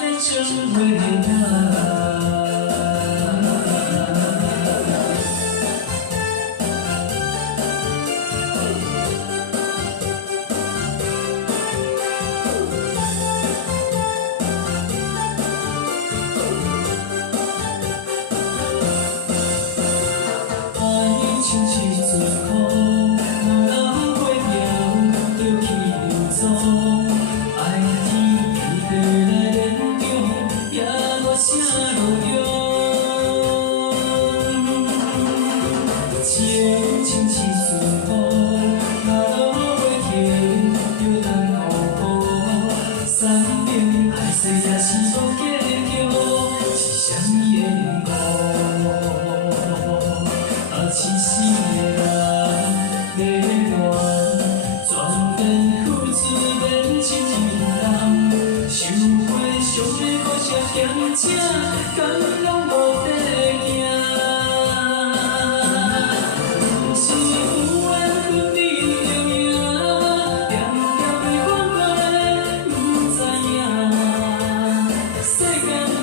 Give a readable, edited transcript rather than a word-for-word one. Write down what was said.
在成为他。像一阵风，流过了就去流踪。爱天地地来连中，也无啥路用。情像一阵风，流过去就当糊糊。三明海誓也是无结局，是啥物缘故？痴心的人迷恋，全变付出变亲人，受过伤的搁才嫌这，甘拢无得行。不是有缘分你着赢，点点的反过来不知影，世间。